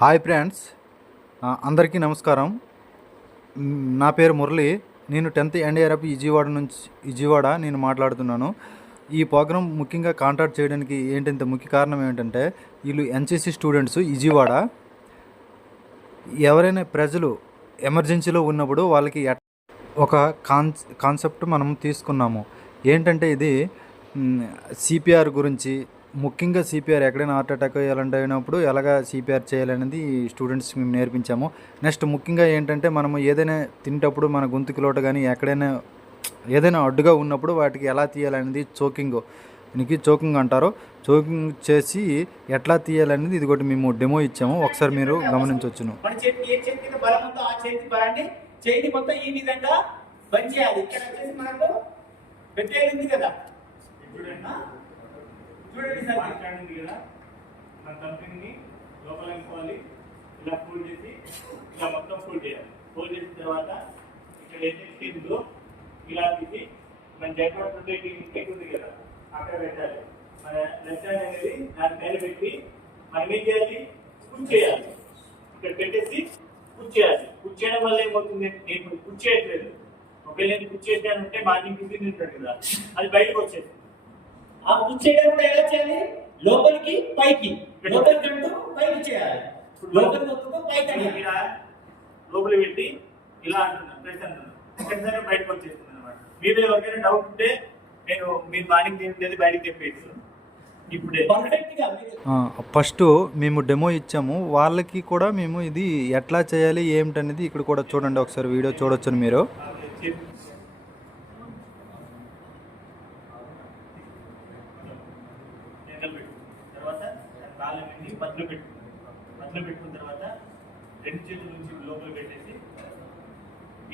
Hi friends. అందరికీ నమస్కారం. నా పేరు మురళి. నేను టెన్త్ ఎన్డీఆర్ఎఫ్ విజయవాడ నుంచి విజయవాడ నేను మాట్లాడుతున్నాను. ఈ ప్రోగ్రామ్ ముఖ్యంగా కాంటాక్ట్ చేయడానికి ఏంటంటే ముఖ్య కారణం ఏంటంటే వీళ్ళు ఎన్సీసీ స్టూడెంట్స్ విజయవాడ. ఎవరైనా ప్రజలు ఎమర్జెన్సీలో ఉన్నప్పుడు వాళ్ళకి ఒక కాన్ కాన్సెప్ట్ మనం తీసుకున్నాము. ఏంటంటే ఇది సిపిఆర్ గురించి ముఖ్యంగా సిపిఆర్ ఎక్కడైనా హార్ట్ అటాక్ అయ్యాలంటే అయినప్పుడు ఎలాగ సిపిఆర్ చేయాలనేది స్టూడెంట్స్ మేము నేర్పించాము. నెక్స్ట్ ముఖ్యంగా ఏంటంటే మనము ఏదైనా తినేటప్పుడు మన గొంతుకు లోట కానీ ఎక్కడైనా ఏదైనా అడ్డుగా ఉన్నప్పుడు వాటికి ఎలా తీయాలనేది చోకింగ్ దీనికి చోకింగ్ అంటారు. చోకింగ్ చేసి ఎట్లా తీయాలనేది ఇది ఒకటి మేము డెమో ఇచ్చాము. ఒకసారి మీరు గమనించవచ్చును మన చేతి ఏ చేతి మీద బలం ఉందో ఆ చేతి బలాన్ని చేతి మొత్తం ఈ విధంగా బంద్ చేయాలి. ఇక్కడ వచ్చేసి మనకు పెట్టేది ఉంది కదా. చూడండి సార్ మాట్లాడింది కదా? మన కంపెనీని లోపల అనుకోవాలి ఇలా ఫోల్డ్ చేసి ఇలా మొత్తం ఫోల్డ్ చేయాలి. ఫోల్డ్ చేసిన తర్వాత ఇక్కడ ఏదైతే ఉందో ఇలా తీసి మన జగన్ ప్రొటెక్ట్ ఉంది కదా అక్కడ పెట్టాలి. మన లెఫ్ట్ హ్యాండ్ అనేది దాని పైన పెట్టి మనం ఏం చేయాలి? పుష్ చేయాలి. ఇక్కడ పెట్టేసి పుష్ చేయాలి. పుష్ చేయడం వల్ల ఏమవుతుంది? నేను పుష్ చేయట్లేదు. ఒకవేళ నేను పుష్ చేశానంటే మార్నింగ్ టిఫిన్ ఉంటాడు కదా అది బయటకు వచ్చేది ఆ పుచ్చేయడం కూడా ఎలా చేయాలి. లోపలికి పైకి. లోపలికి అంటూ పైకి చేయాలి. లోపలికి ఒత్తుతూ పైకి అనాలి. ఇలా లోపల పెట్టి ఇలా అంటున్నాను ప్రెస్ అంటున్నాను బయటకు వచ్చేస్తుంది అనమాట మీరు ఎవరికైనా డౌట్ ఉంటే నేను మీరు మార్నింగ్ తింటేది బయటకు చెప్పేసి ఫస్ట్ మేము డెమో ఇచ్చాము. వాళ్ళకి కూడా మేము ఇది ఎట్లా చేయాలి ఏమిటనేది ఇక్కడ కూడా చూడండి. ఒకసారి వీడియో చూడొచ్చును మీరు ఎండలు పెట్టుకున్న తర్వాత కాళ్ళ నుండి మధ్యలో పెట్టుకున్నాను మధ్యలో పెట్టుకున్న తర్వాత రెండు చేతుల నుంచి లోపల పెట్టేసి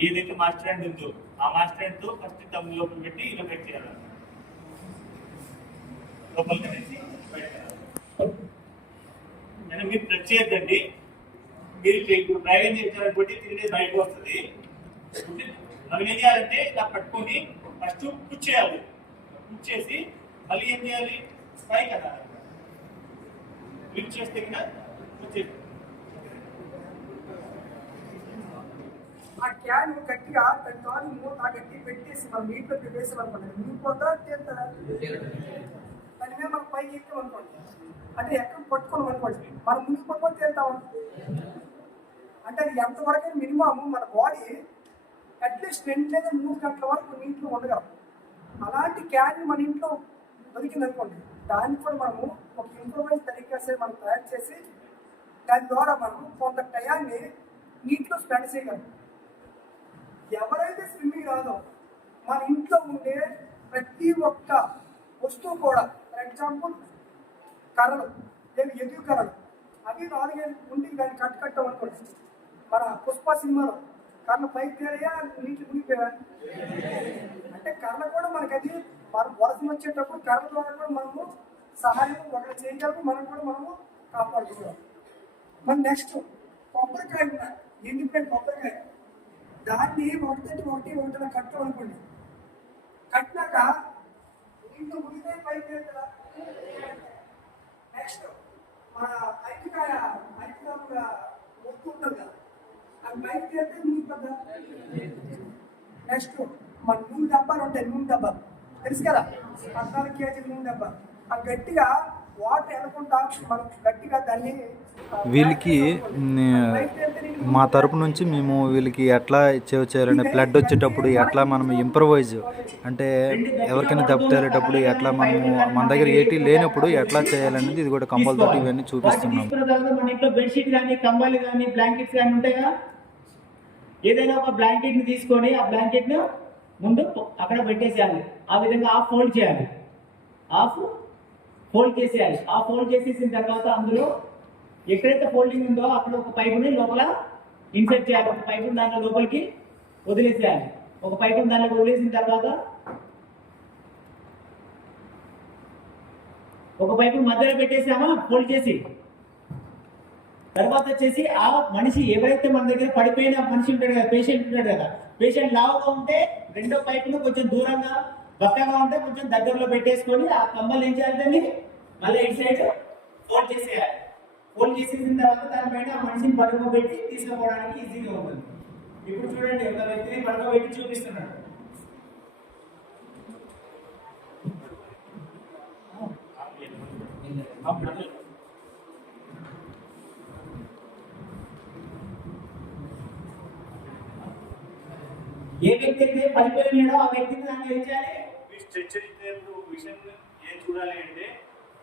ఏదైతే మాస్టర్ హ్యాండ్ ఉందో ఆ మాస్టర్ హ్యాండ్తో ఫస్ట్ తమ్ము లోపల పెట్టి ఇలా పెట్టి చేయాలి. లోపల పెట్టేసి బయట మీరు టచ్ చేయొద్దండి. మీరు ఇప్పుడు డ్రైవింగ్ చేసిన బట్టి తిరిగి బయటకు వస్తుంది. మనం ఏం చేయాలంటే ఇలా పట్టుకొని ఫస్ట్ పుష్ చేయాలి. పుష్ చేసి మళ్ళీ ఏం చేయాలి? స్పై కదా క్లిక్ చేస్తే కదా వచ్చేది ఆ క్యాన్ గట్టిగా తన కాలు మూత గట్టి పెట్టేసి మనం నీటిలో పెట్టేసి అనుకోండి మునిగిపోతా తేలుతారా దాని మీద మనం పైకి ఎక్కాం అనుకోండి అంటే ఎక్కడ పట్టుకోవడం అనుకోండి మనం మునిగిపోతే తేలుతామా అంటే అది ఎంతవరకు మినిమం మన బాడీ అట్లీస్ట్ రెండు లేదా మూడు గంటల వరకు నీటిలో ఉండగలం. అలాంటి క్యాన్ మన ఇంట్లో దొరికింది అనుకోండి దాన్ని కూడా మనము ఒక ఇంప్రూవైజ్ తరీకాసే మనం తయారు చేసి దాని ద్వారా మనం కొంత టయాన్ని నీటిలో స్పెండ్ చేయగలం. ఎవరైతే స్విమ్మింగ్ రాదో మన ఇంట్లో ఉండే ప్రతి ఒక్క వస్తువు కూడా ఫర్ ఎగ్జాంపుల్ కర్రలు లేదు ఎదుగు కర్రలు అవి నాలుగేళ్ళు ఉండి దాన్ని కట్ కట్టం అనుకోండి. మన పుష్ప సినిమాలో కర్రలు పైకి తేలియా నీటి మునిగిపోయా అంటే కర్ర కూడా మనకి అది మనం వలస వచ్చేటప్పుడు కర్ర ద్వారా కూడా మనము సహాయం ఒకటి చేయగలము మనం కూడా మనము కాపాడుకుంటాం మన నెక్స్ట్ కొబ్బరికాయ ఎండిపోయిన కొబ్బరికాయ. దాన్ని ఒకటి ఒకటి ఒకటి కట్టడం అనుకోండి. కట్టినాక ఇంట్లో ముందే పైకి నెక్స్ట్ మన ఐటికాయ ఐటికాయ ఒత్తు ఉంటుంది కదా. అది పైకి వెళ్తే నెక్స్ట్ మన నూనె డబ్బాలు ఉంటాయి నూనె డబ్బాలు. తెలుసు కదా? పద్నాలుగు కేజీల నూనె డబ్బా. ఆ గట్టిగా వీళ్ళకి మ్, తరపు నుంచి మేము వీళ్ళకి ఎట్లా సేవ్ చేయాలంటే బ్లడ్ వచ్చేటప్పుడు ఎట్లా మనం ఇంప్రవైజ్ అంటే ఎవరికైనా దెబ్బ తేలేటప్పుడు ఎట్లా మనము మన దగ్గర ఏటీ లేనప్పుడు ఎట్లా చేయాలనేది ఇది కూడా కంపల్సరీ ఇవన్నీ చూపిస్తున్నాం. తీసుకున్న తర్వాత మన ఇంట్లో బెడ్షీట్ కానీ కంబలి కానీ బ్లాంకెట్స్ కానీ ఉంటాయి? కదా ఏదైనా ఒక బ్లాంకెట్ని తీసుకొని ఆ బ్లాంకెట్ను ముందు అక్కడ పెట్టేసేయాలి. ఆ విధంగా ఆఫ్ ఫోల్డ్ చేయాలి. ఆఫ్ ఫోల్డ్ చేసేయాలి. ఆ ఫోల్డ్ చేసేసిన తర్వాత అందులో ఎక్కడైతే ఫోల్డింగ్ ఉందో అక్కడ ఒక పైపుని లోపల ఇన్సర్ట్ చేయాలి. ఒక పైపు దాంట్లో లోపలికి వదిలేసేయాలి. ఒక పైపు దాంట్లో వదిలేసిన తర్వాత ఒక పైపు మధ్యలో పెట్టేసామా? ఫోల్డ్ చేసి. తర్వాత వచ్చేసి ఆ మనిషి ఎవరైతే మన దగ్గర పడిపోయిన మనిషి ఉంటాడు కదా పేషెంట్ ఉంటాడు కదా పేషెంట్ లావుగా ఉంటే రెండో పైపును కొంచెం దూరంగా బక్కగా ఉంటే కొంచెం దగ్గరలో పెట్టేసుకొని ఆ కమ్మలు ఏం చేయాలి దాన్ని మళ్ళీ ఇటు సైడ్ ఫోల్డ్ చేసేయాలి ఫోల్డ్ చేసేసిన తర్వాత దానిపైన ఆ మనిషిని పడుకోబెట్టి తీసుకుపోవడానికి ఈజీగా ఉంటుంది ఇప్పుడు చూడండి ఒక వ్యక్తిని పడుకోబెట్టి చూపిస్తున్నాడు ఏ వ్యక్తి అయితే పడిపోయినాడో ఆ వ్యక్తిని దాన్ని ఏం చేయాలి స్ట్రెచ్చర్ ఇచ్చేటప్పుడు ఒక విషయం ఏం చూడాలి అంటే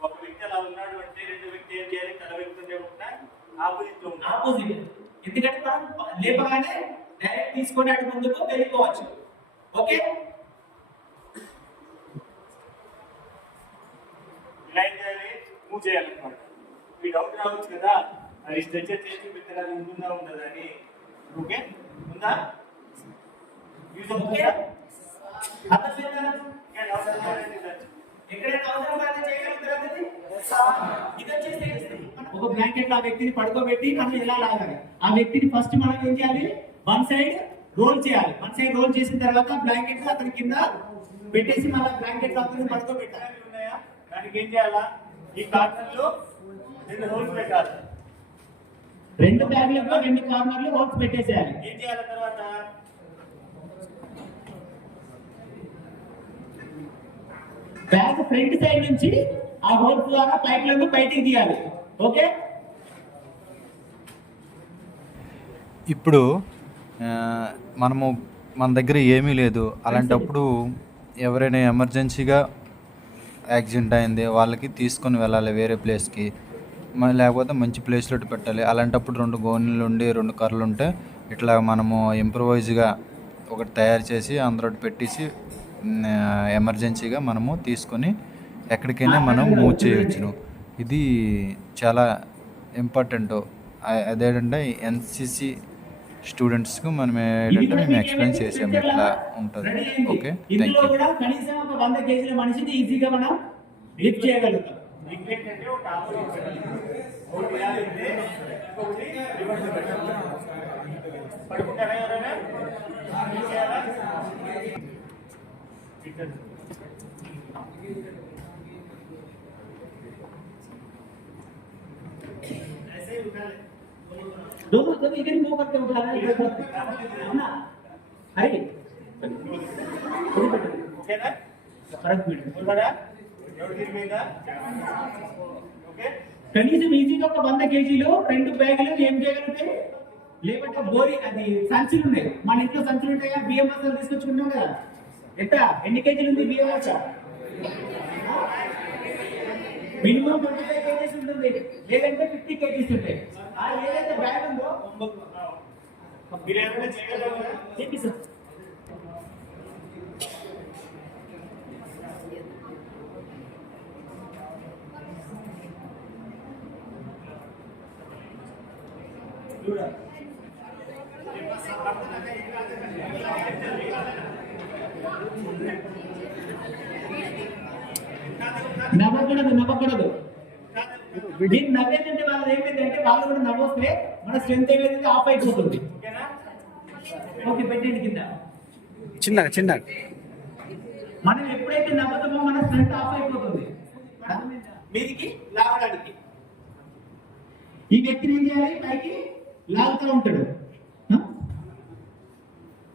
ఒక వ్యక్తి అలా ఉన్నాడు అంటే రెండు వ్యక్తి ఏం చేయాలి? తల వ్యక్తి ఆపోజిట్లో ఆపోజిట్. ఎందుకంటే మనం లేపగానే డైరెక్ట్ తీసుకొని అటు ముందుకు వెళ్ళిపోవచ్చు. ఓకే? ఇలా ఏం చేయాలి మూవ్ చేయాలన్నమాట మీ డౌట్ రావచ్చు కదా అది స్ట్రెచ్చర్ చేసి పెట్టాలి ఉంటుందా ఉండదా అని ఓకే? ఉందా? ఒక బ్లాంకెట్ ఆ వ్యక్తిని పడుకోబెట్టి మనం ఎలా లాగాలి? ఆ వ్యక్తిని ఫస్ట్ మనం ఏం చేయాలి? వన్ సైడ్ రోల్ చేయాలి. వన్ సైడ్ రోల్ చేసిన తర్వాత బ్లాంకెట్ అతని కింద పెట్టేసి మళ్ళీ బ్లాంకెట్ అతని పడుకోబెట్టాలి. దానికి ఏం చేయాలా? ఈ కార్టన్లో రెండు హోల్స్ పెట్టాలి. రెండు బ్యాగ్లకు రెండు కార్నర్లు హోల్స్ పెట్టేసేయాలి. ఏం చేయాలి తర్వాత? బ్యాగ్ ఫ్రంట్ సైడ్ నుంచి ఆ హోల్స్ ద్వారా పైపులను బయటికి తీయాలి. ఓకే? ఇప్పుడు మనము మన దగ్గర ఏమీ లేదు. అలాంటప్పుడు ఎవరైనా ఎమర్జెన్సీగా యాక్సిడెంట్ అయింది వాళ్ళకి తీసుకొని వెళ్ళాలి వేరే ప్లేస్కి. లేకపోతే మంచి ప్లేస్లో పెట్టాలి. అలాంటప్పుడు రెండు గోనెలు ఉండి రెండు కర్రలు ఉంటే ఇట్లా మనము ఇంప్రవైజ్గా ఒకటి తయారు చేసి అందులో పెట్టేసి ఎమర్జెన్సీగా మనము తీసుకొని ఎక్కడికైనా మనం మూవ్ చేయవచ్చును ఇది చాలా ఇంపార్టెంట్. అదేంటంటే ఎన్సిసి స్టూడెంట్స్కి మనం ఏంటంటే మేము ఎక్స్ప్లెయిన్ చేసాము. ఇట్లా ఉంటుంది. ఓకే? థ్యాంక్ యూ కనీసం ఒక వంద కేజీల మనిషిని ఈజీగా మనం లిఫ్ట్ చేయగలుగుతాం. పడుకుంటారా ఎవరైనా दोनों दोनों इधर ही मुंह करके उठा रहा है ना अरे ఓకేనా फर्क पड़ ఉన్నారా ఎవరు తిరిగిందా ఓకే కనీసం ఈజీగా ఒక వంద కేజీలు రెండు బ్యాగులు ఏం చేయగలుగుతాయి లేకపోతే బోరి అది సంచులు ఉన్నాయి మన ఇంట్లో సంచులు ఉంటాయి కదా బియ్యం బస్తాలు తీసుకొచ్చుకుంటాం కదా ఎంత? ఎన్ని కేజీలు ఉంది బియ్యం బస్తా మినిమం ట్వంటీ ఫైవ్ కేజీస్ ఉంటుంది. లేదంటే ఫిఫ్టీ కేజీస్ ఉంటాయి. ఆ ఏదైతే బ్యాగ్ ఉందో? మీరు ఏమైనా చేయగలరా చెప్పి సార్ నవ్వకూడదు నవ్వకూడదు దీన్ని నవ్వేదంటే వాళ్ళు ఏమైందంటే వాళ్ళు నవ్వొస్తే మన స్ట్రెంత్ ఏమైంది ఆఫ్ అయిపోతుంది. ఓకేనా? ఓకే పెట్టండి కింద. చిన్నగా చిన్నగా. మనం ఎప్పుడైతే నవ్వుతామో మన స్ట్రెంత్ ఆఫ్ అయిపోతుంది. మీదికి లాగడానికి ఈ వ్యక్తిని ఏం చేయాలి? పైకి లాగుతూ ఉంటాడు. హ?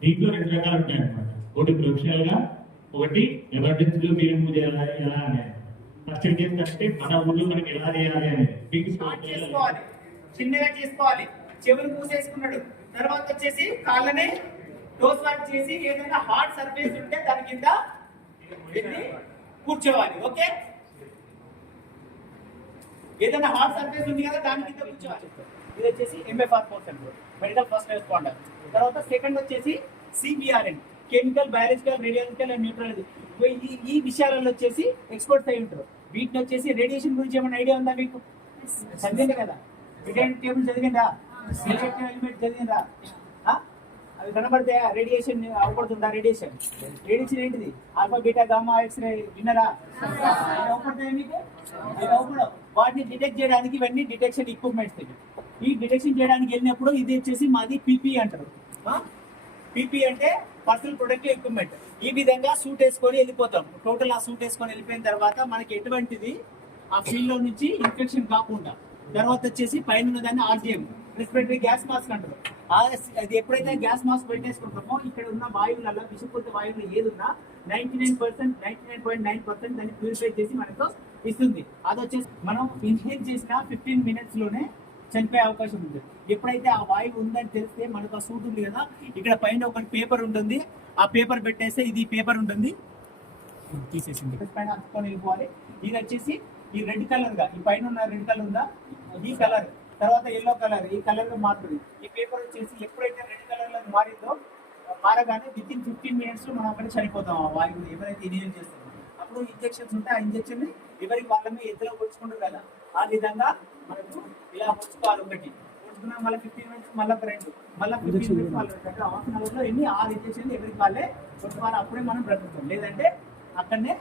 దీంట్లో రెండు రకాలు ఉంటాయి అన్నమాట ఒకటి ప్రొఫెషనల్గా ఒకటి ఎమర్జెన్సీలో మీరు మూవ్ చేయాలి ఎలా అనేది. ఫస్ట్ ఏం చేస్తారంటే మన ఊళ్ళో మనకి ఎలా చేయాలి అనేది. మీకు స్టార్ట్ చేసుకోవాలి. చిన్నగా చేసుకోవాలి. చెవులు మూసేసుకున్నాడు. తర్వాత వచ్చేసి కాళ్ళని డోస్ వర్క్ చేసి ఏదైనా హార్డ్ సర్ఫేస్ ఉంటే దాని కింద కూర్చోవాలి. ఓకే? ఏదైనా హార్డ్ సర్ఫేస్ ఉంది కదా దాని కింద కూర్చోవాలి. ఇది వచ్చేసి MFR portion medical first responder తర్వాత సెకండ్ వచ్చేసి CBRN chemical biological radiological and neurology ఈ ఈ విషయాలలో వచ్చేసి ఎక్స్పర్ట్స్ అయి ఉంటారు. వీటిని వచ్చేసి రేడియేషన్ గురించి ఏమైనా ఐడియా ఉందా మీకు? సందేహం కదా? రిటైన్ టేబుల్ చదివిందా ఎలక్ట్రిక్ ఎలిమెంట్ చదివిందా ఆ? అవి కనబడతాయా? రేడియేషన్ అవపడుతుందా? రేడియేషన్. రేడియేషన్ ఏంటిది? Alpha beta gamma X ray విన్నరా? అవి మీకు? అవి వాటిని డిటెక్ట్ చేయడానికి ఇవన్నీ డిటెక్షన్ ఎక్విప్మెంట్స్ ఈ డిటెక్షన్ చేయడానికి వెళ్ళినప్పుడు ఇది వచ్చేసి మాది పీపీ అంటారు. పీపీ అంటే పర్సనల్ ప్రొటెక్టివ్ ఎక్విప్మెంట్ ఈ విధంగా సూట్ వేసుకొని వెళ్ళిపోతాం. టోటల్ ఆ సూట్ వేసుకొని వెళ్ళిపోయిన తర్వాత మనకి ఎటువంటిది? ఆ ఫీల్డ్లో నుంచి ఇన్ఫెక్షన్ కాకుండా. తర్వాత వచ్చేసి పైన ఉన్నదాన్ని ఆర్జిఎం రెస్పిరేటరీ గ్యాస్ మాస్క్ అంటారు. అది ఎప్పుడైతే గ్యాస్ మాస్క్ పెట్టేసుకుంటామో ఇక్కడ ఉన్న వాయువులలో విషపూరిత వాయువులు ఏదున్నా ninety nine percent ninety nine point nine percent దాన్ని ప్యూరిఫై చేసి మనకు ఇస్తుంది. అది వచ్చేసి మనం ఇన్హేల్ చేసిన ఫిఫ్టీన్ మినిట్స్లోనే చనిపోయే అవకాశం ఉంది. ఎప్పుడైతే ఆ వాయువు ఉందని తెలిస్తే మనకు ఆ సూట్ ఉంది కదా ఇక్కడ పైన ఒకటి పేపర్ ఉంటుంది. ఆ పేపర్ పెట్టేస్తే ఇది పేపర్ ఉంటుంది. తీసేసింది. పైన అందుకొని వెళ్ళిపోవాలి. ఇది వచ్చేసి ఈ రెడ్ కలర్గా ఈ పైన ఉన్న రెడ్ కలర్ ఉందా? ఈ కలర్. తర్వాత ఎల్లో కలర్. ఈ కలర్లో మారుతుంది ఈ పేపర్ వచ్చేసి ఎప్పుడైతే రెడ్ కలర్లో మారిందో మారగానే విత్ ఇన్ ఫిఫ్టీన్ మినిట్స్ మనం అక్కడ చనిపోతాం. ఆ వాయువు ఎవరైతే ఇనియల్ చేస్తామో అప్పుడు ఇంజెక్షన్స్ ఉంటాయి. ఆ ఇంజెక్షన్ ఎవరికి వాళ్ళమే ఎత్తులో పొడుచుకుంటారు కదా ఆ విధంగా మనకు ఇలా పొడుచుకోవాలి ఒకటి. పొడుచుకున్నాక మళ్ళీ ఫిఫ్టీన్ మినిట్స్ మళ్ళీ రెండు. మళ్ళీ ఫిఫ్టీన్ మినిట్స్ మళ్ళీ రెండు. హాఫ్ అన్ ఎన్ని ఆరు ఇంజెక్షన్ ఎవరికి వాళ్ళే పొడుచుకోవాలి అప్పుడే మనం బ్రతుకుతాం. లేదంటే అక్కడనే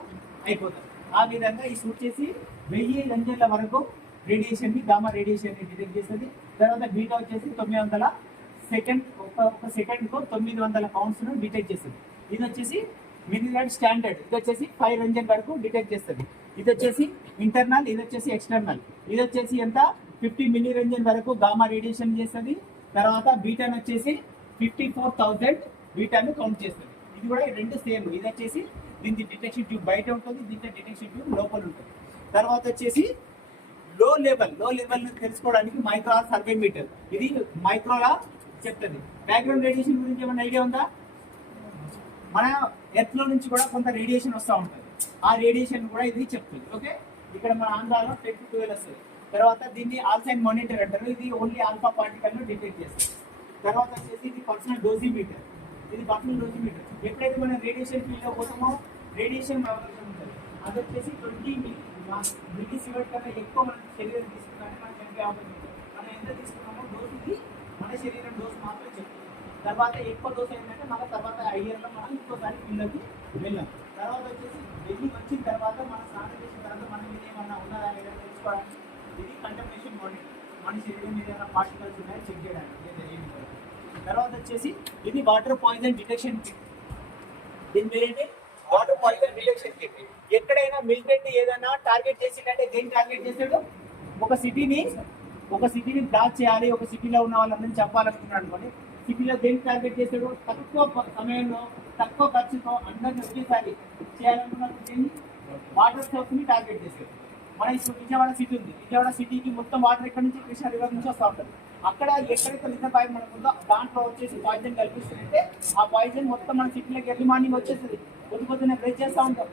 అయిపోతాం. ఆ విధంగా ఈ సూట్ చేసి వెయ్యి రంజన్ల వరకు రేడియేషన్ని గామా రేడియేషన్ని డిటెక్ట్ చేస్తుంది. తర్వాత బీటా వచ్చేసి తొమ్మిది వందల సెకండ్ ఒక ఒక సెకండ్కు తొమ్మిది వందల పౌండ్స్ను డిటెక్ట్ చేస్తుంది. ఇది వచ్చేసి మినిమం స్టాండర్డ్ ఇది వచ్చేసి ఫైవ్ రంజన్ వరకు డిటెక్ట్ చేస్తుంది. ఇది వచ్చేసి ఇంటర్నల్ ఇది వచ్చేసి ఎక్స్టర్నల్ ఇది వచ్చేసి ఎంత? ఫిఫ్టీ మిల్లీ రంజన్ వరకు గామా రేడియేషన్ చేస్తుంది. తర్వాత బీటాన్ వచ్చేసి ఫిఫ్టీ ఫోర్ థౌసండ్ బీటాను కౌంట్ చేస్తుంది. ఇది కూడా రెండు సేమ్ ఇది వచ్చేసి దీనికి డిటెక్షన్ ట్యూబ్ బయట ఉంటుంది దీంట్లో డిటెక్షన్ ట్యూబ్ లోపల ఉంటుంది. తర్వాత వచ్చేసి లో లెవెల్లో లెవెల్ తెలుసుకోవడానికి మైక్రో సర్వే మీటర్ ఇది మైక్రోలా చెప్తుంది. బ్యాక్గ్రౌండ్ రేడియేషన్ గురించి ఏమైనా ఐడియా ఉందా? మన ఎర్త్లో నుంచి కూడా కొంత రేడియేషన్ వస్తూ ఉంటుంది. ఆ రేడియేషన్ కూడా ఇది చెప్తుంది ఓకే ఇక్కడ మన ఆంధ్రాలో టెన్ టు ట్వెల్వ్ వస్తుంది. తర్వాత దీన్ని ఆల్సైన్ మానిటర్ అంటారు. ఇది ఓన్లీ ఆల్ఫా పార్టికల్ను డిటెక్ట్ చేస్తుంది. తర్వాత వచ్చేసి ఇది పర్సనల్ డోజీ మీటర్ ఇది పర్సనల్ డోసిమీటర్ ఎప్పుడైతే మనం రేడియేషన్ ఫీల్డ్లో పోతామో రేడియేషన్ ఉంటుంది. అది వచ్చేసి ట్వంటీ మిల్లీ సివెట్ కన్నా ఎక్కువ మన శరీరం తీసుకుంటే మనకి చనిపోయే అవకాశం మనం ఎంత తీసుకున్నామో డోస్ ఇది మన శరీరం డోస్ మాత్రం చెప్తుంది. తర్వాత ఎక్కువ డోస్ ఏంటంటే మన తర్వాత అయ్యేలో మనం ఇంకోసారి పిల్లలకి వెళ్ళాం. తర్వాత వచ్చేసి వెళ్ళి వచ్చిన తర్వాత మన స్నానం చేసిన తర్వాత మన మీద ఏమన్నా ఉన్నదా లేదా తెలుసుకోవడానికి ఇది కంటమినేషన్ బాడీ మన శరీరం మీద ఏమైనా పార్టికల్స్ ఉన్నాయో చెక్ చేయడానికి. తర్వాత వచ్చేసి ఇది వాటర్ పాయిజన్ డిటెక్షన్ కిట్. దీని పేరేంటి? వాటర్ పాయిజన్ రిలేషన్ ఎక్కడైనా మిలిటెంట్ ఏదైనా టార్గెట్ చేసిందంటే దేన్ని టార్గెట్ చేసాడు? ఒక సిటీని ఒక సిటీని బ్లాక్ చేయాలి ఒక సిటీలో ఉన్న వాళ్ళందరినీ చెప్పాలనుకున్నాడు అనుకోండి. సిటీలో దేన్ని టార్గెట్ చేసాడు? తక్కువ సమయంలో తక్కువ ఖర్చుతో అందరిని ఒకేసారి చేయాలనుకున్న వాటర్ సోర్స్ని టార్గెట్ చేశాడు మన ఇప్పుడు విజయవాడ సిటీ ఉంది. విజయవాడ సిటీకి మొత్తం వాటర్ ఎక్కడి నుంచి? కృష్ణా రివర్ నుంచి వస్తూ ఉంటుంది. అక్కడ ఎక్కడైతే రిజర్వాయర్ పాయిజన్ ఉందో దాంట్లో వచ్చేసి పాయిజన్ కల్పిస్తుందంటే ఆ పాయిజన్ మొత్తం మన సిటీలోకి ఎర్లీ మార్నింగ్ వచ్చేస్తుంది. పొద్దు పొద్దున్న ప్రెస్ చేస్తూ ఉంటాం.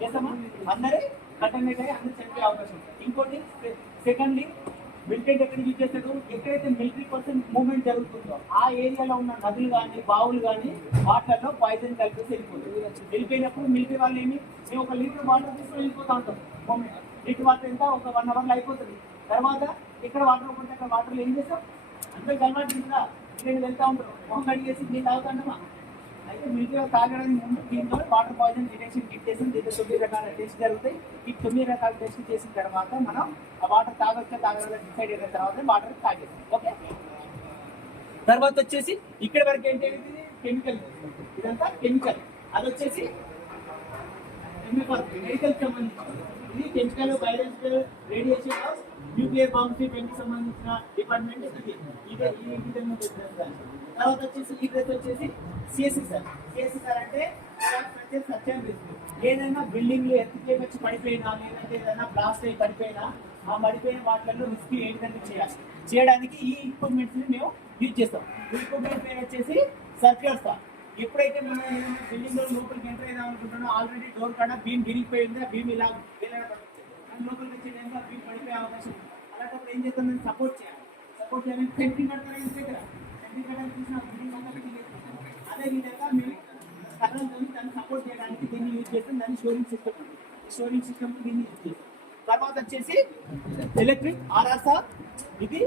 చేస్తామా? అందరే కంటెంట్ అయ్యి అందరూ చనిపోయే అవకాశం ఉంటుంది ఇంకోటి సెకండ్లీ మిలిటెంట్ ఎక్కడ యూజ్ చేస్తాడు ఎక్కడైతే మిలిటరీ పర్సన్ మూవ్మెంట్ జరుగుతుందో ఆ ఏరియాలో ఉన్న నదులు కానీ బావులు కానీ వాటర్లో పాయిజన్ కలిపేసి వెళ్ళిపోతుంది వెళ్ళిపోయినప్పుడు మిలిటరీ వాళ్ళు ఏమి? మేము ఒక లీటర్ వాటర్ తీసుకుని వెళ్ళిపోతూ ఉంటాం. మూమెంట్ లీటర్ వాటర్ ఎంత? ఒక వన్ అవర్లో అయిపోతుంది. తర్వాత ఇక్కడ వాటర్ ఉంటే అక్కడ వాటర్లో ఏం చేస్తాం? అందరూ అలవాటు ఉంటుందా ఇక్కడ వెళ్తా ఉంటారు మొహం కడిగేసి నీళ్ళు తాగుతుంటామా అయితే తాగడానికి ముందు దీంట్లో వాటర్ పాయిజన్ డిటెక్షన్ కిట్ చేసి దీంట్లో తొమ్మిది రకాల టెస్ట్ జరుగుతాయి ఈ తొమ్మిది రకాల టెస్ట్ చేసిన తర్వాత మనం ఆ వాటర్ తాగొచ్చా తాగదా డిసైడ్ అయిన తర్వాత వాటర్ తాగేస్తాం ఓకే తర్వాత వచ్చేసి ఇక్కడ వరకు ఏంటి కెమికల్ ఇదంతా కెమికల్ అది వచ్చేసి మెడికల్ సంబంధించి ఇది chemical biological radiation of nuclear bombs ఇవన్నీ సంబంధించిన డిపార్ట్మెంట్ ఇది ఈ విధంగా తర్వాత వచ్చేసి ఈ వచ్చేసి సిఎస్సి సార్. సిఎస్సి సార్ అంటే సత్యం రిస్క్ ఏదైనా బిల్డింగ్ ఎత్తుకే వచ్చి పడిపోయినా లేదంటే ఏదైనా బ్లాస్ట్ అయ్యి పడిపోయినా ఆ పడిపోయిన వాటిల్లో రిస్క్ ఏంటంటే చేయాలి. చేయడానికి ఈ ఎక్విప్మెంట్స్ని మేము యూజ్ చేస్తాం. ఎక్విప్మెంట్ పేరు వచ్చేసి సర్క్యులర్ సార్ ఎప్పుడైతే మనం ఏదైనా బిల్డింగ్ లోపలికి ఎంటర్ అయినా అనుకుంటున్నాం ఆల్రెడీ డోర్ కాడ బీమ్ విరిగిపోయింది? ఆ బీమ్ ఇలా వేలాడబడుతుంది లోపలికి వచ్చే టైంలో బీమ్ పడిపోయే అవకాశం ఉంది. అలాంటప్పుడు ఏం చేస్తాం? సపోర్ట్ చేయాలి. సపోర్ట్ చేయాలి పెట్టి కడతారా దగ్గర సెంట్రీ కట్టాలి చూసిన బిల్డింగ్ అంతా విరిగిపోతుంది. అదే విధంగా మేము కర్రలతో దాన్ని సపోర్ట్ చేయడానికి దీన్ని storing shoring system shoring system దీన్ని యూజ్ తర్వాత వచ్చేసి ఎలక్ట్రిక్ ఆర్ఆర్సా ఇది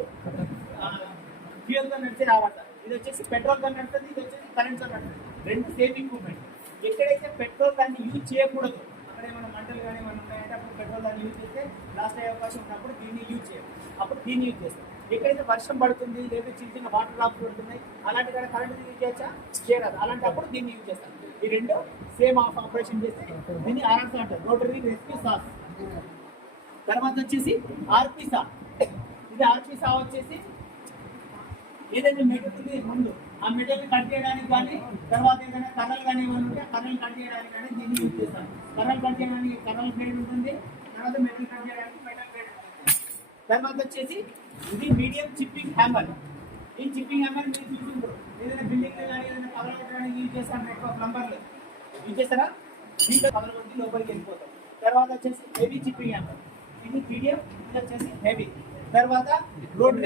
ఫ్యూయల్తో నడిచే ఆర్ఆర్ఆర్ ఇది వచ్చేసి పెట్రోల్తో నడుస్తుంది ఇది వచ్చేసి కరెంట్తో నడుస్తుంది. రెండు సేమ్ ఇంప్రూవ్మెంట్ ఎక్కడైతే పెట్రోల్ దాన్ని యూజ్ చేయకూడదు అక్కడ ఏమైనా మంటలు కానీ ఏమైనా ఉన్నాయంటే అప్పుడు పెట్రోల్ దాన్ని యూజ్ చేస్తే లాస్ట్ అయ్యే అవకాశం ఉన్నప్పుడు దీన్ని యూజ్ చేయాలి అప్పుడు దీన్ని యూజ్ చేస్తాం. ఎక్కడైతే వర్షం పడుతుంది లేదా చిన్న చిన్న వాటర్ డ్రాప్స్ పడుతున్నాయి అలాంటి కానీ కరెంట్ యూజ్ చేయొచ్చా? చేయరాదు. అలాంటప్పుడు దీన్ని యూజ్ చేస్తాం. ఈ రెండు సేమ్ ఆఫ్ ఆపరేషన్ చేసి దీన్ని ఆర్ఆర్స్ అంటారు. Rotary rescue saws. తర్వాత వచ్చేసి ఆర్పి ఇది ఆర్పిసా వచ్చేసి ఏదైతే మెటల్ ఉంది ముందు ఆ మెటల్ కట్ చేయడానికి కానీ తర్వాత ఏదైనా కర్రలు కానీ ఏమైనా ఉంటే కర్రలు కట్ చేయడానికి కానీ దీన్ని యూజ్ చేస్తాను కర్రలు కట్ చేయడానికి కర్రల గ్రేడ్ ఉంటుంది తర్వాత మెటల్ కట్ చేయడానికి మెటల్ గ్రేడ్ ఉంటుంది. తర్వాత వచ్చేసి ఇది మీడియం చిప్పింగ్ హ్యామర్ ఈ చిప్పింగ్ హ్యామర్ మీరు చూసుకుంటారు ఏదైనా బిల్డింగ్ కానీ ఏదైనా కవర్ పెట్టడానికి యూజ్ చేస్తాం ఎక్కువ ప్లంబర్లు యూజ్ చేస్తారా? దీంట్లో కవర్ కొట్టి లోపలికి వెళ్ళిపోతాం. తర్వాత వచ్చేసి హెవీ చిప్పింగ్ హ్యామర్ ఇది మీడియం ఇది వచ్చేసి హెవీ తర్వాత రోడ్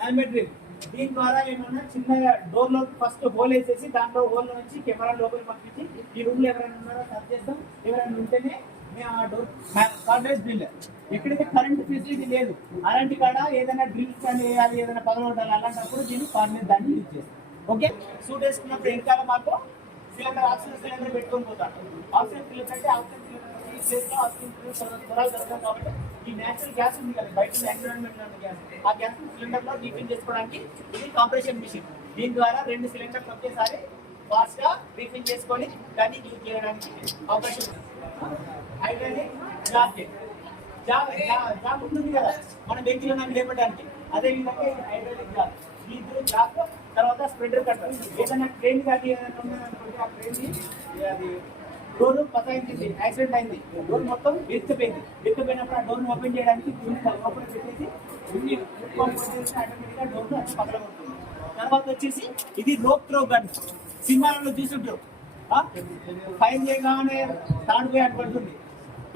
హెల్మెట్ డ్రిల్ దీని ద్వారా ఏమన్నా చిన్న డోర్లో ఫస్ట్ హోల్ వేసేసి దాంట్లో హోల్ నుంచి కెమెరా లోపలికి పంపించి ఈ రూమ్లో ఎవరైనా ఉన్నారో సర్చ్ చేస్తాం ఎవరైనా ఉంటేనే మేము బిల్ ఎక్కడైతే కరెంట్ ఫెసిలిటీ లేదు. అలాంటి కాడ ఏదైనా డ్రిల్స్ కానీ వేయాలి ఏదైనా పగలగొట్టాలి అలాంటప్పుడు దీన్ని కార్నెస్ దాన్ని యూజ్ చేస్తాం. ఓకే సూట్ వేసుకున్నప్పుడు వెనకాల మాకు? సిలిండర్ ఆక్సిజన్ సిలిండర్ పెట్టుకొని పోతాం. ఆక్సిజన్ సిలిండర్ అంటే oxygen cylinder use place oxygen cylinder త్వరగా కాబట్టి ఈ న్యాచురల్ గ్యాస్ ఉంది కదా బయట ఎన్విరాన్మెంట్ గ్యాస్ ఆ గ్యాస్ సిలిండర్లో రీఫిల్ చేసుకోవడానికి ఇది కాంప్రెషన్ మిషన్ దీని ద్వారా రెండు సిలిండర్లు ఒకేసారి ఫాస్ట్గా రీఫిల్ చేసుకొని దాన్ని యూజ్ చేయడానికి అవకాశం ఉంది. Hydraulic job. జాబ్ జాబ్ ఉంటుంది కదా. మన బెంచ్లో నాకు లేపడానికి. అదే విధంగా హైడ్రాలిక్ జాబ్. ఈ ఇద్దరు జాబ్ తర్వాత స్ప్రెడర్ కట్టర్ ఏదైనా ట్రైన్ కానీ ఏదైనా ఉన్నదనుకోండి ఆ ట్రైన్ అది డోర్ పతాయించింది. యాక్సిడెంట్ అయింది. డోర్ మొత్తం ఎత్తిపోయింది విరిచిపోయినప్పుడు ఆ డోర్ ఓపెన్ చేయడానికి దీన్ని లోపల పెట్టేసి దీన్ని ఆటోమేటిక్గా డోర్ పగలగొడుతుంది తర్వాత వచ్చేసి ఇది రోప్ త్రో గన్. సినిమాలలో చూసుంటారు ఫైన్ చేయగానే తాడిపోయి అటు పడుతుంది.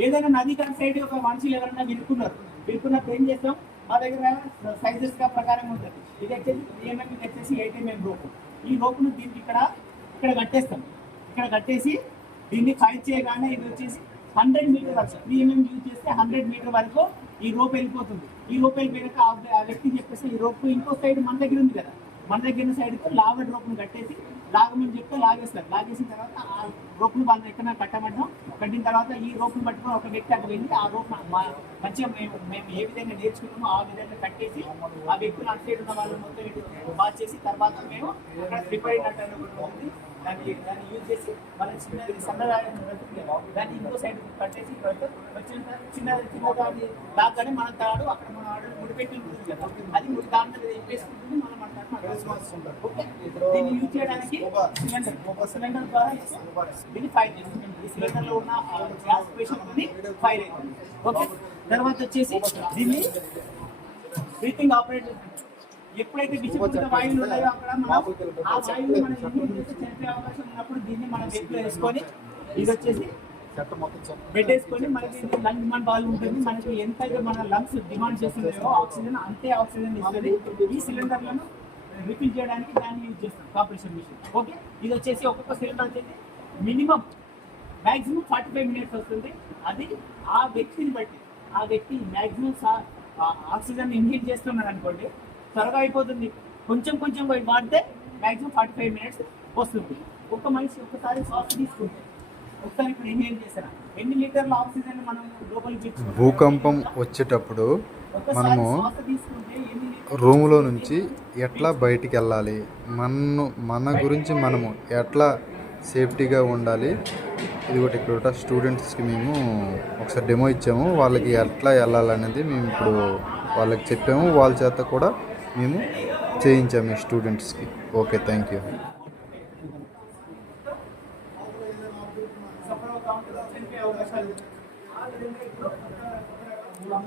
ఏదైనా నది కానీ సైడ్ ఒక మనుషులు ఎవరైనా విరుక్కున్నారు విరుక్కున్నప్పుడు ఏం చేస్తాం? మా దగ్గర సైజెస్గా ప్రకారం ఉంటుంది. ఇది వచ్చేసి ఈఎంఎం ఇది వచ్చేసి ఎయిట్ ఎంఎం రోపు ఈ రోపును దీనికి ఇక్కడ ఇక్కడ కట్టేస్తాం. ఇక్కడ కట్టేసి దీన్ని ఫైట్ చేయగానే ఇది వచ్చేసి హండ్రెడ్ మీటర్ వరకు ఈఎంఎం యూజ్ చేస్తే హండ్రెడ్ మీటర్ వరకు ఈ రోప్ వెళ్ళిపోతుంది. ఈ రోప్ వెళ్ళిపోయాక ఆ- వ్యక్తి చెప్పేసి ఈ రోప్ ఇంకో సైడ్ మన దగ్గర ఉంది కదా. మన దగ్గర సైడ్కు లావడ్ రోప్ను కట్టేసి లాగమని చెప్తే లాగేస్తారు. లాగేసిన తర్వాత ఆ రోపులు వాళ్ళు ఎక్కడ కట్టబడ్డం కట్టిన తర్వాత ఈ రోపులు పట్టుకొని ఒక వ్యక్తి అక్కడ వెళ్ళి ఆ రోప్ మంచిగా మేము మేము ఏ విధంగా నేర్చుకున్నామో ఆ విధంగా కట్టేసి ఆ వ్యక్తులు అటు సైడ్ ఉన్న వాళ్ళు మొత్తం ఇటు పాస్ చేసి తర్వాత మేము అక్కడ ప్రిపేర్ అయినట్టు అని ఉంది. దాన్ని దాన్ని యూజ్ చేసి మన చిన్న సన్నదాన్ని దాన్ని ఇంకో సైడ్ కట్టేసి వచ్చిన చిన్న చిన్న లాగానే మన తాడు అక్కడ మన ఆర్డర్ ముడిపెట్టి ఉంటుంది కదా. అది దాని మీద వేసుకుంటుంది దాన్ని యూజ్ చేయడానికి సిలిండర్. సిలిండర్ ద్వారా దీన్ని ఫైర్ చేస్తుంది. ఈ సిలిండర్లో ఉన్న గ్యాస్ ఫైర్ అవుతుంది ఓకే తర్వాత వచ్చేసి దీన్ని బ్రీతింగ్ ఆపరేటర్ ఎప్పుడైతే విషపూరిత వాయువులు ఉన్నాయో అక్కడ మనం ఆ వాయువులు మనం చనిపోయే అవకాశం ఉన్నప్పుడు దీన్ని మనం బెడ్ వేసుకొని ఇది వచ్చేసి బెడ్ వేసుకొని మనకి లంగ్ డిమాండ్ బాల్ ఉంటుంది. మనకి ఎంత మన లంగ్స్ డిమాండ్ చేస్తున్నాయో ఆక్సిజన్ అంతే ఆక్సిజన్ ఇస్తుంది. ఈ సిలిండర్లను రిఫిల్ చేయడానికి దాన్ని యూజ్ చేస్తాం కాంప్రెషన్ మిషన్ ఓకే ఇది వచ్చేసి ఒక్కొక్క సిలిండర్ వచ్చేసి minimum maximum forty five minutes వస్తుంది. అది ఆ వ్యక్తిని బట్టి ఆ వ్యక్తి మ్యాక్సిమం ఆక్సిజన్ ఇన్హేల్ చేస్తున్నారు అనుకోండి త్వరగా అయిపోతుంది. కొంచెం కొంచెం పోయి వాడితే మ్యాక్సిమం ఫార్టీ ఫైవ్ మినిట్స్ వస్తుంది. ఒక మనిషి ఒకసారి శ్వాస తీసుకుంటే ఒకసారి ఇప్పుడు ఇన్హేల్ చేసారా ఎన్ని లీటర్ల ఆక్సిజన్ మనం లోపలికి పీల్చుకుంటాం? భూకంపం వచ్చేటప్పుడు మనము రూములో నుంచి ఎట్లా బయటికి వెళ్ళాలి? మన మన గురించి మనము ఎట్లా సేఫ్టీగా ఉండాలి? ఇది ఒకటి ఇక్కడ స్టూడెంట్స్కి మేము ఒకసారి డెమో ఇచ్చాము. వాళ్ళకి ఎట్లా వెళ్ళాలనేది మేము ఇప్పుడు వాళ్ళకి చెప్పాము. వాళ్ళ చేత కూడా మేము చేయించాము ఈ స్టూడెంట్స్కి. ఓకే థ్యాంక్ యూ సఫర్ అవుతా ఉంటుంది చనిపోయే అవకాశాలు ఉన్నాయి. ఆ విధంగా ఇప్పుడు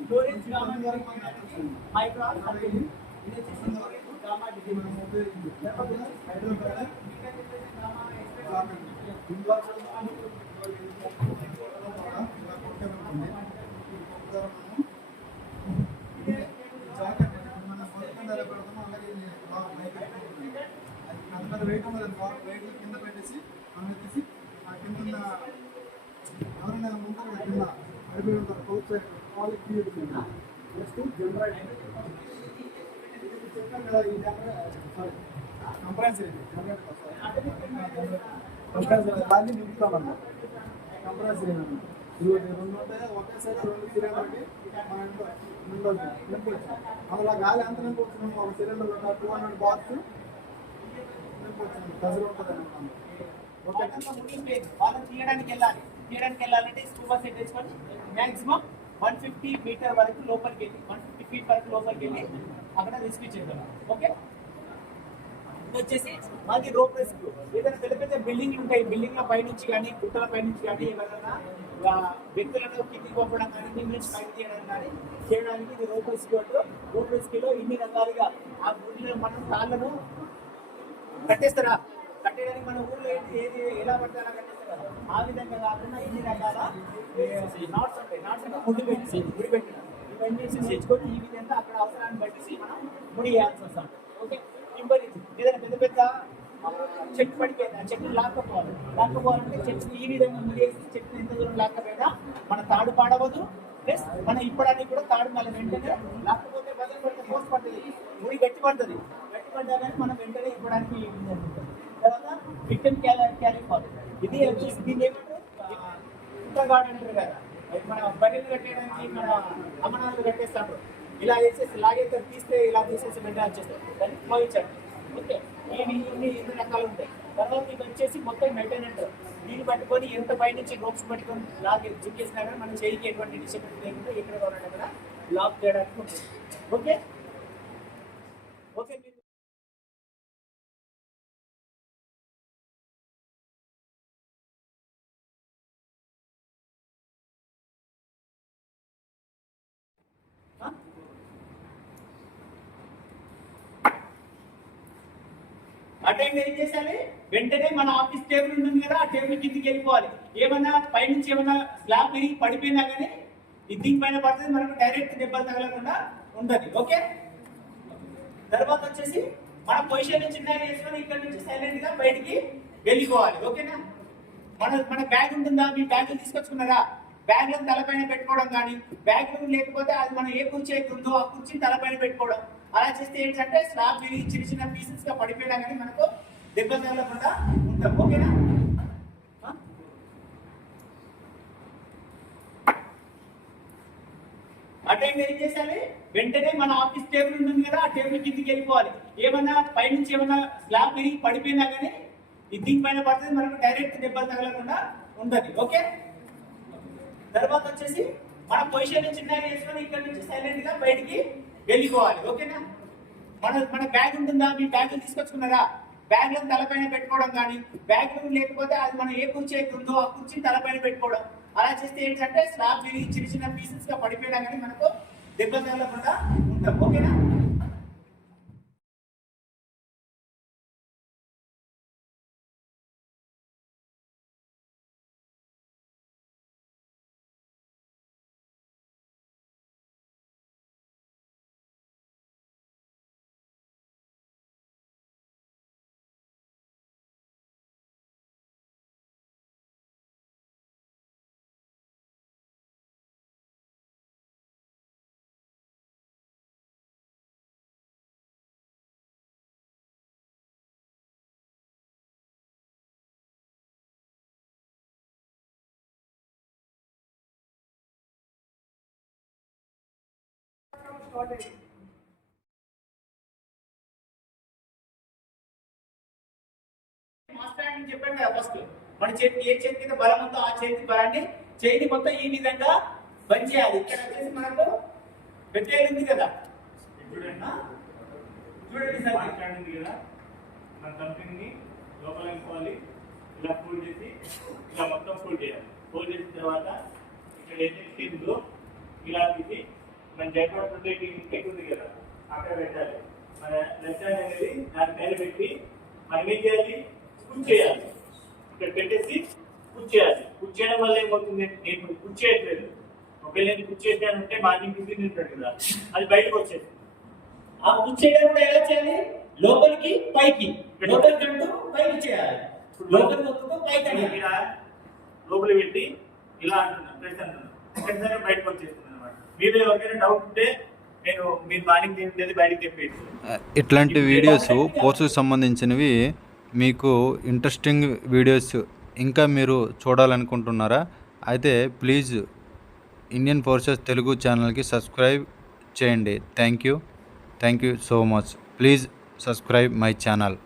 స్టోరేజ్ గామా మైక్రో ఇది వచ్చేసి స్టోరేజ్ అది వెయిట్ ఉండదు వెయిట్ కింద పెట్టేసి మనం ఎత్తేసి ఆ కింద ఉన్న కింద పడిపోయి ఉంటారు కోచ్ క్వాలిటీ వాళ్ళకి క్లియర్ నెక్స్ట్ జనరేటర్ చెప్పాను కదా ఈ జనరేటర్ సారీ కంప్రెసర్ ఇది కంప్రెసర్ దాన్ని నింపుతామన్నా. కంప్రెసర్ ఇది రెండు ఉంటాయి? ఒకే సైడ్ రెండు సిలిండర్కి మన ఇంట్లో నింపొచ్చు నింపొచ్చు అందులో గాలి ఎంత నింపొచ్చు ఒక సిలిండర్ టూ హండ్రెడ్ బాక్స్ నింపొచ్చు తీయడానికి వెళ్ళాలి. తీయడానికి వెళ్ళాలంటే స్కూబా సెట్ వేసుకొని వన్ ఫిఫ్టీ మీటర్ వరకు లోపలికి వెళ్ళి వన్ ఫిఫ్టీ ఫీట్ వరకు లోపలికి వెళ్ళి అక్కడ రెస్క్యూ చేద్దాం ఓకే? వచ్చేసి మాది రోప్ రెస్క్యూ ఏదైనా పెద్ద పెద్ద బిల్డింగ్లు ఉంటాయి. బిల్డింగ్ల పైనుంచి కానీ గుట్టల పైనుంచి కానీ ఎవరైనా వ్యక్తులను కిందికి పంపడం కానీ దీని నుంచి పైకి తీయడం కానీ చేయడానికి ఇది రోప్ రెస్క్యూ అంటే రోప్ రెస్క్యూలో ఇన్ని రకాలుగా ఆ గుడిలో మనం కాళ్ళను కట్టేస్తారా? కట్టేయడానికి మన ఊర్లో ఏంటి ఏది ఎలా పడితే అలా కట్టేస్తారా? ఆ విధంగా కాకుండా ఇన్ని రకాల నాట్స్ ఉంటాయి. నాట్స్ అంటే ముడి పెట్టి ముడి పెట్టిన ఇవన్నీ తెచ్చుకొని ఈ విధంగా అక్కడ అవసరాన్ని బట్టి మనం ముడి వేయాల్సి వస్తాం ఓకే? ఇంబరి ఏదైనా పెద్ద పెద్ద చెట్టు పడిపోయింది? ఆ లాక్కపోవాలి. లాక్కపోవాలంటే చెట్టు ఈ విధంగా ముడి వేసి చెట్టుని ఎంత దూరం లాక్కపోయినా మన తాడు పాడవద్దు ప్లస్ మన ఇప్పడానికి కూడా తాడు మళ్ళీ వెంటనే లాక్కపోతే బదులు పడితే పోస్ట్ పడుతుంది ముడి గట్టి పడుతుంది. గట్టి పడ్డాలని మనం వెంటనే ఇవ్వడానికి ఉంటుంది తర్వాత విక్టిమ్ క్యారీ క్యారీ ఫాల్ ఇది వచ్చేసి దీన్ని ఏమంటారు? ఇంటర్గార్డ్ అంటారు కదా. మన బట్టలు కట్టేయడానికి మన అమరాలు కట్టేస్తాడు ఇలా చేసేసి లాగేస్తే తీస్తే ఇలా తీసేసి వెంటనే వచ్చేస్తారు దాన్ని మోగించండి ఓకే. ఇవి ఇన్ని ఇన్ని రకాలు ఉంటాయి. తర్వాత ఇది వచ్చేసి మొత్తం మెయింటెనెంట్ దీన్ని పట్టుకొని ఎంత పై నుంచి రోప్స్ పట్టుకొని లాగే చుక్కేసినా కానీ మనం చేయికి ఎటువంటి డిస్టర్బెన్స్ లేకుండా ఎక్కడ కావాలంటే అక్కడ లాక్ చేయడానికి ఉంటుంది. ఓకే? ఓకే మీరు ఆ? ఆ టైంలో ఏం చేయాలి వెంటనే మన ఆఫీస్ టేబుల్ ఉంటుంది కదా ఆ టేబుల్ కిందికి వెళ్ళిపోవాలి. ఏమన్నా పైనుంచి ఏమన్నా స్లాబ్ విరిగి పడిపోయినా కానీ ఇది దీనిపైన పడుతుంది మనకు డైరెక్ట్ దెబ్బలు తగలకుండా ఉంటుంది. ఓకే? తర్వాత వచ్చేసి మన పొజిషన్ నుంచి చిన్నగా వేసుకొని ఇక్కడ నుంచి సైలెంట్గా బయటికి వెళ్ళిపోవాలి. ఓకేనా? మన మన బ్యాగ్ ఉంటుందా? మీ బ్యాగ్ తీసుకొచ్చుకున్నారా? బ్యాగ్లో తలపైన పెట్టుకోవడం కానీ బ్యాగ్ లేకపోతే అది మనం ఏ కుర్చీ అయితే ఉందో ఆ కుర్చీని తలపైన పెట్టుకోవడం. అలా చేస్తే ఏంటంటే స్లాబ్ విరిగి చిన్న చిన్న పీసెస్గా పడిపోయినా కానీ మనకు దెబ్బ తగలకుండా ఉంటాం. ఓకేనా? అటెండ్ ఏం చేయాలి వెంటనే మన ఆఫీస్ టేబుల్ ఉంటుంది కదా ఆ టేబుల్ కిందికి వెళ్ళిపోవాలి. ఏమన్నా పైనుంచి ఏమన్నా స్లాబ్ విరిగి పడిపోయినా కానీ ఇది దీనిపైన పడుతుంది మనకు డైరెక్ట్ దెబ్బలు తగలకుండా ఉంటుంది. ఓకే? తర్వాత వచ్చేసి మన పొజిషన్ నుంచి చిన్నగా వేసుకొని ఇక్కడ నుంచి సైలెంట్గా బయటికి వెళ్ళిపోవాలి. ఓకేనా? మన మన బ్యాగ్ ఉంటుందా? మీ బ్యాగ్ తీసుకొచ్చుకున్నారా? బ్యాగ్లను తలపైన పెట్టుకోవడం కానీ బ్యాగ్లు లేకపోతే అది మనం ఏ కుర్చీ అయితే ఉందో ఆ కుర్చీని తలపైన పెట్టుకోవడం. అలా చేస్తే ఏంటంటే స్లాబ్ విరిగి చిన్న చిన్న పీసెస్గా పడిపోయినా కానీ మనకు దెబ్బ తగలకుండా ఉంటాం. ఓకేనా? స్టార్ట్ అయింది మాస్టర్ అని చెప్పాను కదా ఫస్ట్ మన చేతి ఏ చేతి మీద బలం ఉందో ఆ చేతి బలాన్ని చేతి మొత్తం ఈ విధంగా బంద్ చేయాలి. ఇక్కడ వచ్చేసి మనకు పెట్టేది ఉంది కదా. చూడండి. చూడండి సార్. మాట్లాడింది కదా. మన కంపెనీని లోపల వేసుకోవాలి ఇలా ఫోల్డ్ చేసి ఇలా మొత్తం ఫోల్డ్ చేయాలి. ఫోల్డ్ చేసిన తర్వాత ఇక్కడ ఏదైతే ఉందో ఇలా తీసి మన జైపూర్ ఇంటికి ఉంది కదా అక్కడ పెట్టాలి. మన లెఫ్ట్ హ్యాండ్ అనేది దాని పైన పెట్టి మనం ఏం చేయాలి? పుష్ చేయాలి. ఇక్కడ పెట్టేసి పుష్ చేయాలి. పుష్ చేయడం వల్ల ఏమవుతుంది నేను ఇప్పుడు పుష్ చేయట్లేదు. ఒకవేళ నేను పుష్ చేశానంటే మార్నింగ్ టిఫిన్ తింటాడు కదా అది బయటకు వచ్చేది. ఆ కూర్చేయడం కూడా ఎలా చేయాలి? లోపలికి పైకి లోపలికి అంటూ పైకి చేయాలి. లోపలికి వస్తుందో పైకి అనాలి. ఇక్కడ లోపల పెట్టి ఇలా అంటున్నాను ప్రెస్ అంటున్నాను ఒక్కసారి బయటకు వచ్చేస్తుంది అనమాట మీరు ఎవరికైనా డౌట్ ఉంటే నేను మీరు మార్నింగ్ తింటేది బయటకు తెప్పేసి ఇట్లాంటి వీడియోస్ పోస్ట్కి సంబంధించినవి మీకు ఇంట్రెస్టింగ్ వీడియోస్ ఇంకా మీరు చూడాలనుకుంటున్నారా? అయితే ప్లీజ్ ఇండియన్ ఫోర్సెస్ తెలుగు ఛానల్కి సబ్స్క్రైబ్ చేయండి. Thank you thank you so much please subscribe my channel